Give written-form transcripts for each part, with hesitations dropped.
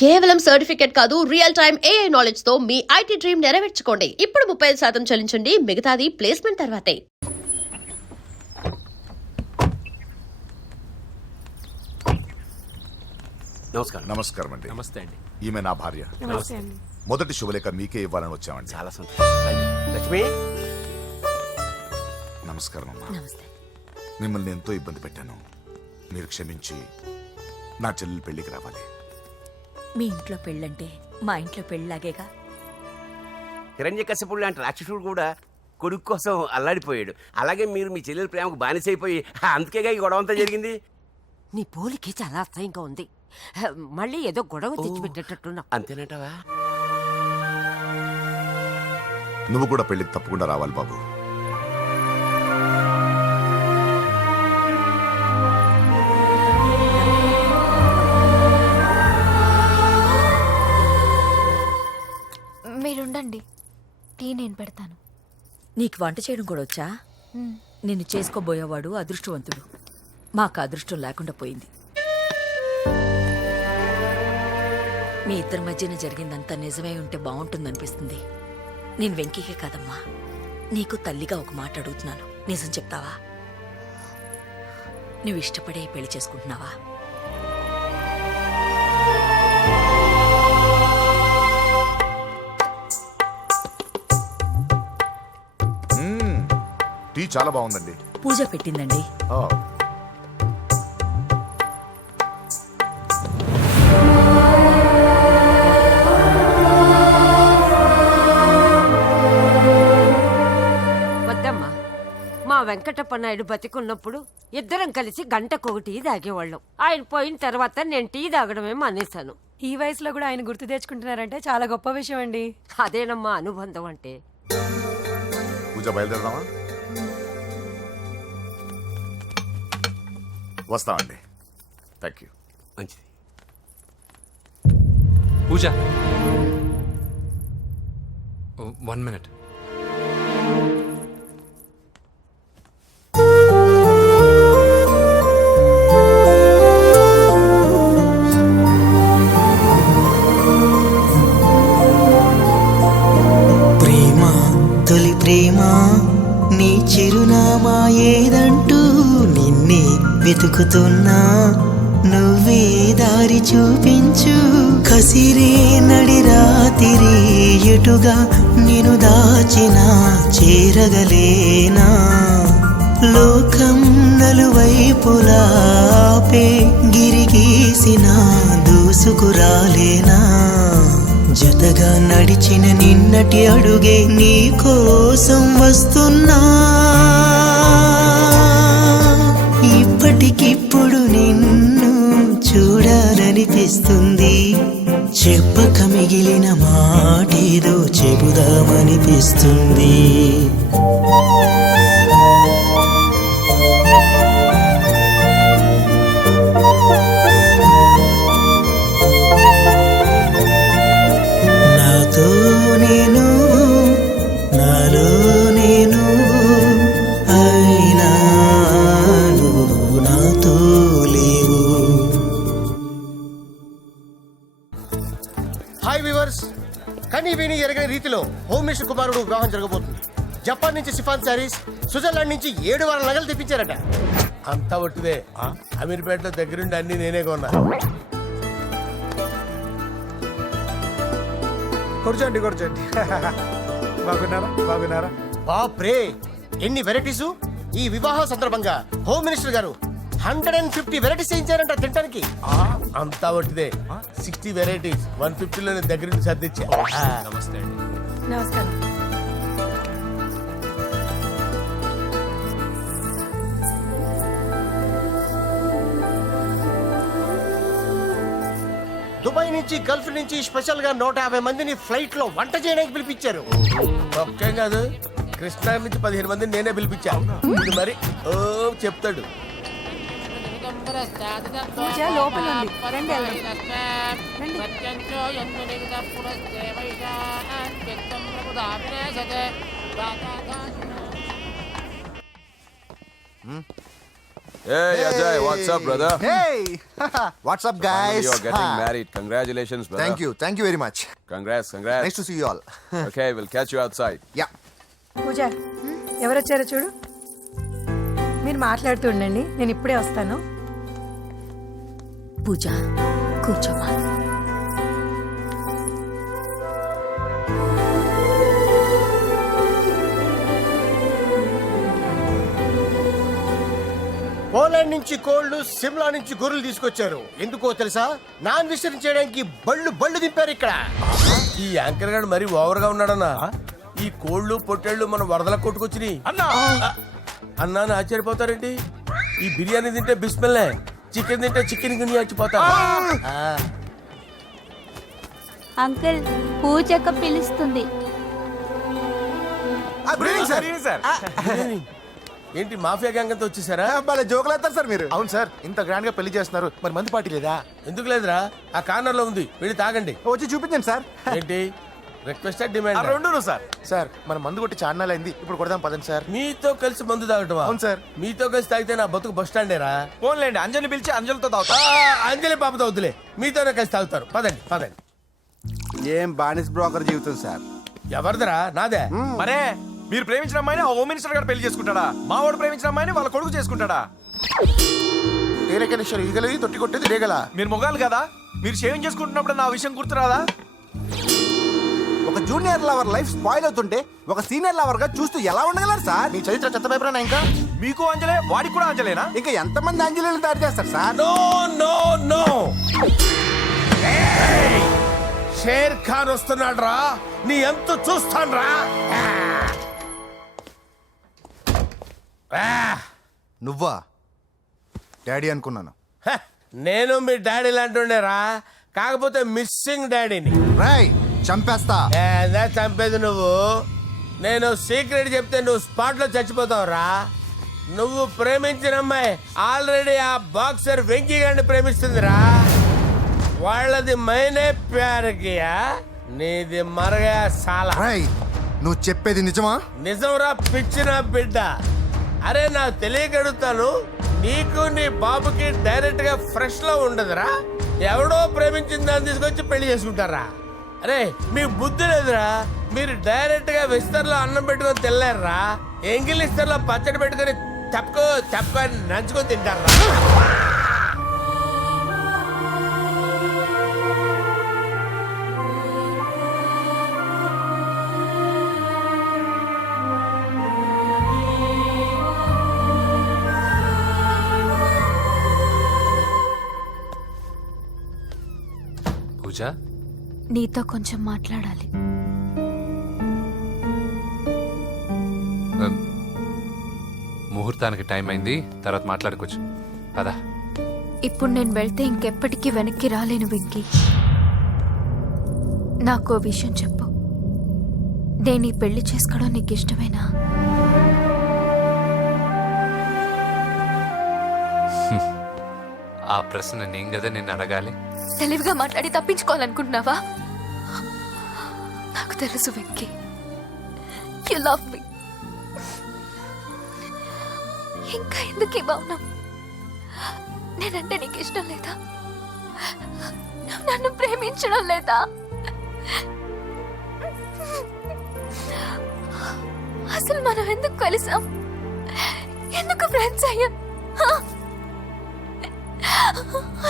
కేవలం సర్టిఫికేట్ కాదు, real time AI knowledge తో మీ IT డ్రీమ్ నెరవేర్చుకోండి. ఇప్పుడు 35% చెల్లించండి, మిగతాది ప్లేస్మెంట్ తర్వాతే. నమస్కారం అండి. నమస్తే అండి. ఈమె నా భార్య. నమస్తే అండి. మొదటి శుభలేఖ మీకే ఇవ్వాలని వచ్చామండి. చాలా సంతోషం. లక్ష్మి, నమస్కారం అమ్మా. నమస్తే. మిమ్మల్ని ఎంతో ఇబ్బంది పెట్టాను. మీరు క్షమించి నా చెల్లెలు పెళ్లికి రావాలి. మీ ఇంట్లో పెళ్ళంటే మా ఇంట్లో పెళ్ళలాగేగా. హిరణ్యకశిపుడు లాంటి రాక్షసుడు కూడా కొడుకు కోసం అల్లాడిపోయాడు. అలాగే మీరు మీ చెల్లెల ప్రేమకు బానిసైపోయి అందుకేగా ఈ గొడవ అంతా జరిగింది. నీ పోలికి చాలా అసహ్యంగా ఉంది. మళ్ళీ ఏదో గొడవ తెచ్చిపెట్టేటట్టున్నా. అంతేనంటావా? నువ్వు కూడా పెళ్లికి తప్పకుండా రావాలి బాబు. మీరుండండి, టీ నేను పెడతాను. నీకు వంట చేయడం కూడా వచ్చా? నిన్ను చేసుకోబోయేవాడు అదృష్టవంతుడు. మాకు అదృష్టం లేకుండా పోయింది. మీ ఇద్దరి మధ్యన జరిగిందంతా నిజమై ఉంటే బాగుంటుందనిపిస్తుంది. నేను వెంకీకే కాదమ్మా, నీకు తల్లిగా ఒక మాట అడుగుతున్నాను. నిజం చెప్తావా? నువ్వు ఇష్టపడే పెళ్లి చేసుకుంటున్నావా? టీ చాలా బాగుందండి. పూజ పెట్టిందండి. ఆ, వద్దమ్మా, మా వెంకటప్ప నాయుడు బతికున్నప్పుడు ఇద్దరం కలిసి గంటకొక టీ తాగేవాళ్ళం. ఆయన పోయిన తర్వాత నేను టీ తాగడమే మానేశాను. ఈ వయసులో కూడా ఆయన గుర్తు తెచ్చుకుంటున్నారంటే చాలా గొప్ప విషయం అండి. అదేనమ్మా అనుబంధం అంటే. పూజ బయలుదేరదామా? వస్తామండి. Thank you. మంచిది. పూజ, 1 minute. ప్రేమ, తొలి ప్రేమ, నీ చిరునామా ఏదంటూ నిన్నే వెతుకుతున్నా. నువ్వే దారి చూపించు. కసిరే నడి రాతిరి ఎటుగా నిన్ను దాచినా చేరగలేనా? లోకం నలువైపులాపే గిరిగీసిన దూసుకురాలేనా? జతగా నడిచిన నిన్నటి అడుగే నీ కోసం వస్తున్నా. ఇప్పటికిప్పుడు నిన్ను చూడాలనిపిస్తుంది. చెప్పక మిగిలిన మాటేదో చెబుదామనిపిస్తుంది. నాతో నేను, నాలో నేను, అయినా నువ్వు నాతో లేవు. హాయ్ వ్యూవర్స్, కనీ విని ఎరగని రీతిలో హోమ్ మినిస్టర్ కుమారుడు వివాహం జరగబోతుంది. జపాన్ నుంచి సిఫాన్ శారీస్, స్విట్జర్లాండ్ నుంచి 7 వారాల నగలు తెప్పించారట. అంతా ఒట్టిదే. అమీర్పేటలో దగ్గరుండి అన్ని నేనే కొన్నా. కూర్చోండి. బాగున్నారా? బాప్రే, ఎన్ని వెరైటీసు! ఈ వివాహ సందర్భంగా హోమ్ మినిస్టర్ గారు 150 వెరైటీస్ చేయించారంట తినడానికి. అంతా ఒట్టిదే. 60 వెరైటీస్ 150లో నేను దగ్గరుండి సర్దిచ్చా. నమస్తే అండి. నమస్కారం. దుబాయ్ నుంచి, గల్ఫ్ నుంచి స్పెషల్ గా 150 మందిని ఫ్లైట్ లో వంట చేయడానికి పిలిపించారు. ఒక్కేం కాదు, కృష్ణా నుంచి 15 మందిని నేనే పిలిపించా. ఇది మరి ఓ చెప్తాడు. పూజ లోపల ఉంది, రండి వెళ్దాం. రండి. Hey Ajay, what's up, brother? Hey, what's up, Finally, guys? you're getting married. Congratulations, brother. Thank you very much. Congrats. Nice to see you all. Okay, we'll catch you outside. Yeah. పూజ ఎవరొచ్చారో చూడు. మీరు మాట్లాడుతూ ఉండండి, నేను ఇప్పుడే వస్తాను. పూజ కూర్చోమా. Poland నుంచి కోళ్లు, సిమ్లా నుంచి గొర్రెలు తీసుకొచ్చారు. ఎందుకో తెలుసా? నాన్ వెజిటేరియన్ చేయడానికి బళ్ళు దింపారు ఇక్కడ. ఈ యాంకర్ గారు మరీ ఓవర్ గా ఉన్నాడన్నా. ఈ కోళ్ళు పొట్టేళ్ళు మన వరదల కొట్టుకొచ్చినాయి అన్నా అని ఆశ్చర్యపోతారేంటి? ఈ బిర్యానీ తింటే బిస్మిల్లే, చికెన్ తింటే చికెన్ గిన్నె చచ్చిపోతా. అంకుల్ పూజక్క పిలుస్తుంది. ఏంటి మాఫియా గ్యాంగ్ అంతా వచ్చేసారా? జోకులు వేస్తారు సార్ మీరు. అవును సార్, ఇంత గ్రాండ్ గా పెళ్లి చేస్తున్నారు, మరి మంది పార్టీ లేదా? ఎందుకు లేదురా, ఆ కార్నర్ లో ఉంది, వెళ్ళి తాగండి. వచ్చి చూపించండి సార్. ఏంటి రిక్వెస్ట్ డిమాండ్? రెండు సార్. సార్ మన మందు కొట్టి చాన్నాలు అయింది, ఇప్పుడు కొడదాం పదండి సార్. మీతో కలిసి మందు తాగటమా? అవును సార్. మీతో కలిసి తాగితే నా బతుకు బస్ స్టాండేరా? ఫోన్లేండి, అంజలి పిలిచి అంజలితో తాగుతా. అంజలి పాపతో వద్దులే, మీతోనే కలిసి తాగుతారు. పదండి పదండి. ఏం బానిస్ బ్రోకర్ జీవితం సార్. ఎవరిదిరా? నాదే. మరే మీరు ప్రేమించిన అమ్మాయిని ఆ హోమ్ మినిస్టర్ గారు పెళ్లి చేసుకుంటాడా? మా వాడు ప్రేమించిన అమ్మాయిని వాళ్ళ కొడుకు చేసుకుంటాడా? ఈగలది తొట్టి కొట్టేది రేగల. మీరు మొగాలు కదా, మీరు షేవింగ్ చేసుకుంటున్నప్పుడు నా విషయం గుర్తురాదా? ఒక జూనియర్ లవర్ లైఫ్ స్పాయిల్ అవుతుంటే ఒక సీనియర్ లవర్ గా చూస్తూ ఎలా ఉండగలరు సార్? మీ చరిత్ర చెత్త పేపరేనా? ఇంకా మీకు అంజలే, వాడికి కూడా అంజలేనా? ఇంకా ఎంతమంది అంజలీలు తయారు చేస్తారు sir? No no no, Sher Khan వస్తున్నాడు రా, నీ ఎంత చూస్తాను రా. నువ్వా డాడీ అనుకున్నాను. నేను మీ డాడీ లాంటి కాకపోతే మిస్సింగ్ డాడీని. రాయ్ చంపేస్తా. చంపేది నువ్వు. నేను సీక్రెట్ చెప్తే నువ్వు స్పాట్ లో చచ్చిపోతావురా. నువ్వు ప్రేమించిన అమ్మాయి ఆల్రెడీ ఆ బాక్సర్ వెంకీ గారిని ప్రేమిస్తుందిరా. వాళ్ళది మైనే ప్యార్ కియా, నీది మరగా సాలా. రాయ్ నువ్వు చెప్పేది నిజమా? నిజంరా పిచ్చిన బిడ్డ. అరే నాకు తెలియగడుగుతాను, నీకు నీ బాబుకి డైరెక్ట్ గా ఫ్రెష్ లో ఉండదురా. ఎవడో ప్రేమించిన దాన్ని తీసుకొచ్చి పెళ్లి చేసుకుంటారా? అరే మీ బుద్ధి లేదురా. మీరు డైరెక్ట్ గా విస్తర్లో అన్నం పెట్టుకొని తినలేరురా. ఎంగిల్ ఇస్తర్లో పచ్చడి పెట్టుకొని తప్పుకో నంచుకొని తింటారా. పూజ, నీతో కొంచెం మాట్లాడాలి. ముహూర్తానికి టైం అయింది, తర్వాత మాట్లాడుకోవచ్చు. పదా. ఇప్పుడు నేను వెళ్తే ఇంకెప్పటికీ వెనక్కి రాలేను వెంకీ. నాకు ఓ విషయం చెప్పు. నేను ఈ పెళ్లి చేసుకోవడం నీకు ఇష్టమేనా? ఆ ప్రశ్న నేను కదా నిన్ను అడగాలి. తెలివిగా మాట్లాడి తప్పించుకోవాలనుకుంటున్నావా? నాకు తెలుసు వెంకీ, యు లవ్ మీ. ఇంకా ఎందుకు ఈ మౌనం? నేనంటే నీకు ఇష్టం లేదా? నువ్వు నన్ను ప్రేమించడం లేదా? అసలు మనం ఎందుకు కలిసాం? ఎందుకు ఫ్రెండ్స్ అయ్యాం?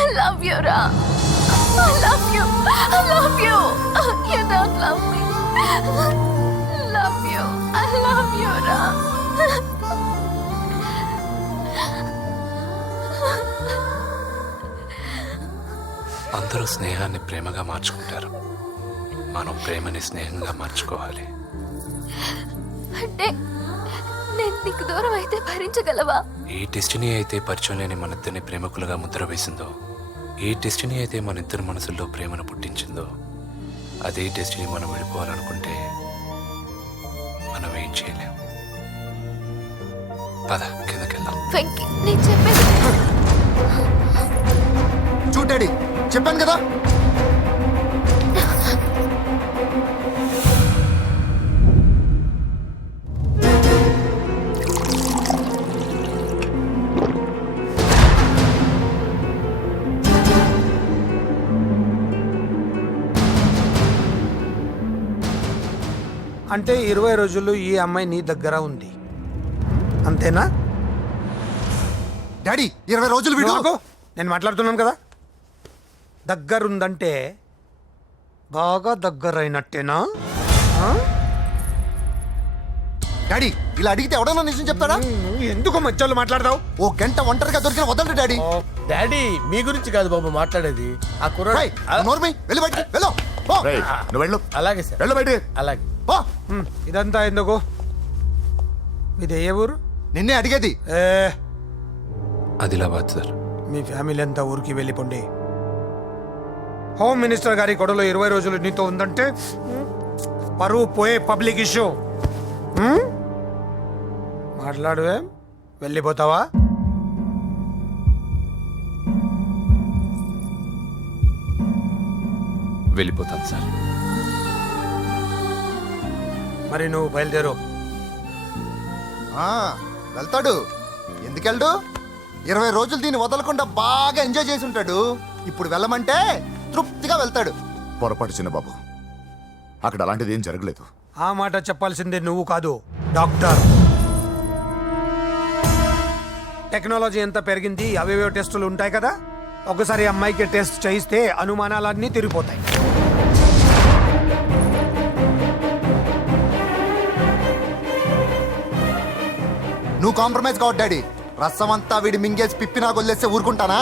I love you, Ra. I love you. I love you. You don't love me. Love you. I love you, Ra. అందరూ స్నేహాన్ని ప్రేమగా మార్చుకుంటారు, మనం ప్రేమని స్నేహంగా మార్చుకోవాలి. అంటే నేను నీకు దూరం అయితే భరించగలవా? ఏ డెస్టినీ అయితే పరిచయం లేని మన ఇద్దరిని ప్రేమికులుగా ముద్ర వేసిందో, ఏ డెస్టినీ అయితే మన ఇద్దరి మనసుల్లో ప్రేమను పుట్టించిందో, అదే డెస్టినీ మనం వెళ్ళిపోవాలనుకుంటే మనం ఏం చేయలేం. పద కిందకెళ్దాం. వెంకీ, నేను చెప్పేది చూడాడి, చెప్పాను కదా. అంటే 20 రోజులు ఈ అమ్మాయి నీ దగ్గర ఉంది అంతేనా? డాడీ 20 రోజులు నువ్వు వీడు ఆగు. నేను మాట్లాడుతున్నాను కదా. దగ్గరుందంటే బాగా దగ్గరైనట్టేనా? ఆ? డాడీ ఇలా అడిగితే ఎవడన్నా నిజం చెప్తాడా? నువ్వు ఎందుకు మధ్యలో మాట్లాడతావు? ఓ గంట ఒంటరిగా దొరికిన వదలరు డాడీ. డాడీ మీ గురించి కాదు బాబు మాట్లాడేది ఆ కుర్రాడు రేయ్, నోర్మై వెళ్ళి బయటికి వెళ్ళు. పో. రేయ్, నువ్వు వెళ్ళు అలాగే సార్ వెళ్ళు బయటికి. అలాగే పో. ఇదంతా ఎందుకు? ఇది ఏ ఊరు? నిన్నే అడిగేది. ఏ ఆదిలాబాద్ సార్. మీ ఫ్యామిలీ అంతా ఊరికి వెళ్ళిపోండి. హోమ్ మినిస్టర్ గారి గొడవలో 20 రోజులు నీతో ఉందంటే పరువు పోయే పబ్లిక్ ఇష్యూ. మాట్లాడువే, వెళ్ళిపోతావా? వెళ్ళిపోతాను సార్. మరి నువ్వు బయలుదేరు. వెళ్తాడు. ఎందుకెళ్ళడు? 20 రోజులు దీన్ని వదలకుండా బాగా ఎంజాయ్ చేసి ఉంటాడు. ఇప్పుడు వెళ్ళమంటే తృప్తిగా వెళ్తాడు. పొరపాటు చిన్నబాబు, అక్కడ అలాంటిది ఏం జరగలేదు. ఆ మాట చెప్పాల్సిందే నువ్వు కాదు, డాక్టర్. టెక్నాలజీ ఎంత పెరిగింది, అవేవో టెస్టులు ఉంటాయి కదా. ఒకసారి అమ్మాయికి టెస్ట్ చేయిస్తే అనుమానాలన్నీ తిరిగిపోతాయి. నువ్వు కాంప్రమైజ్ కావద్దు డాడీ. రసం అంతా వీడి మింగేసి పిప్పి నాకు వదిలేస్తే ఊరుకుంటానా?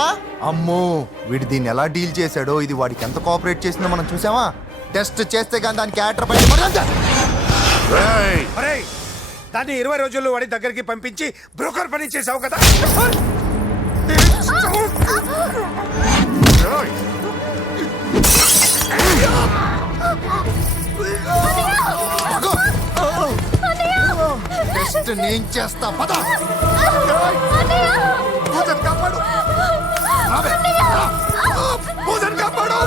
అమ్మో, వీడు దీన్ని ఎలా డీల్ చేశాడో, ఇది వాడికి ఎంత కోఆపరేట్ చేసిందో మనం చూసామా? టెస్ట్ చేస్తే కానీ దానికి యాటర్ బయట పడదంట. అరే, దాన్ని 20 రోజుల్లో వాడి దగ్గరికి పంపించి బ్రోకర్ పని చేసావు కదా. టెస్ట్ నేను చేస్తా. పద. పూజను కాపాడు. రావే. పూజను కాపాడు.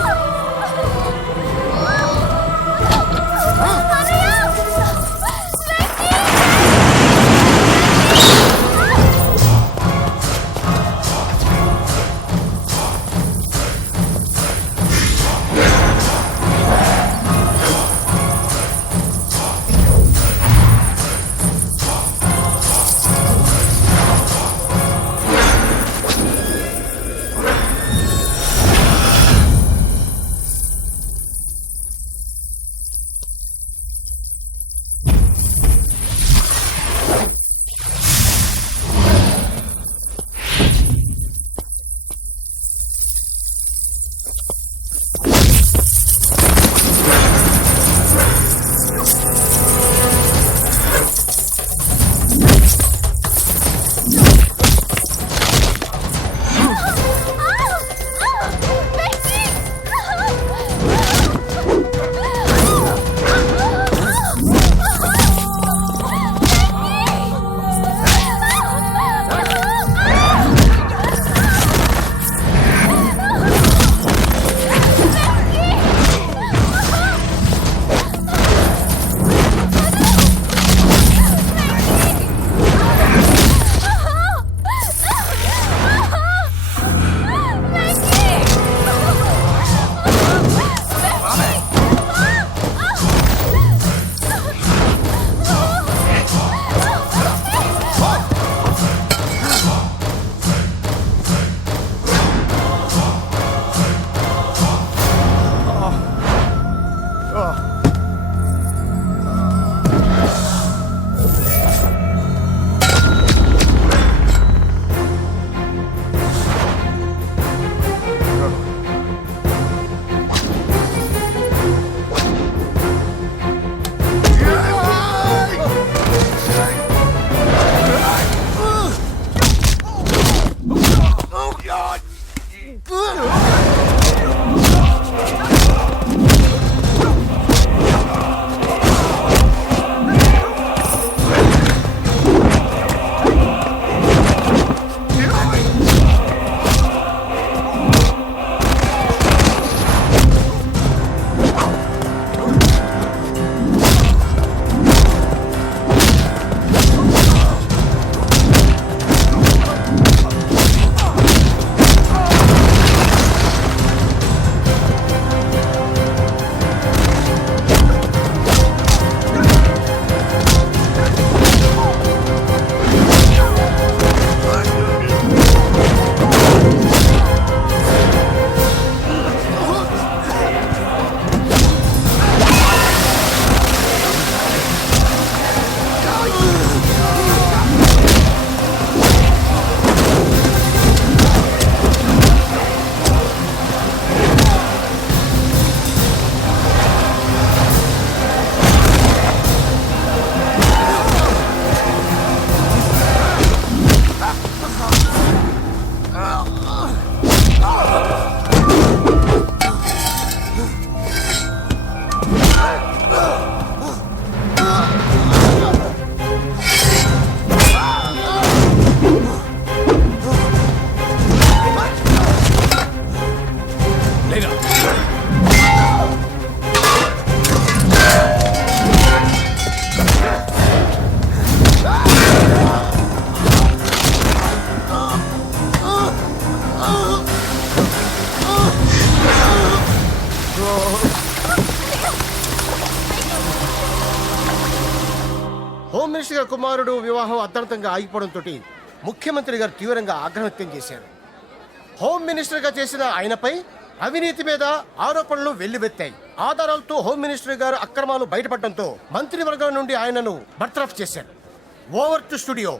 హోమ్ మినిస్టర్ గారి కుమారుడు వివాహం అర్ధాంతంగా ఆగిపోవడంతో ముఖ్యమంత్రి గారు తీవ్రంగా ఆగ్రహం వ్యక్తం చేశారు. హోమ్ మినిస్టర్ గా చేసిన ఆయనపై అవినీతి మీద ఆరోపణలు వెల్లువెత్తాయి. ఆధారాలతో హోమ్ మినిస్టర్ గారు అక్రమాలు బయటపడడంతో మంత్రివర్గం నుండి ఆయనను బర్తరఫ్ చేశారు. Over to studio.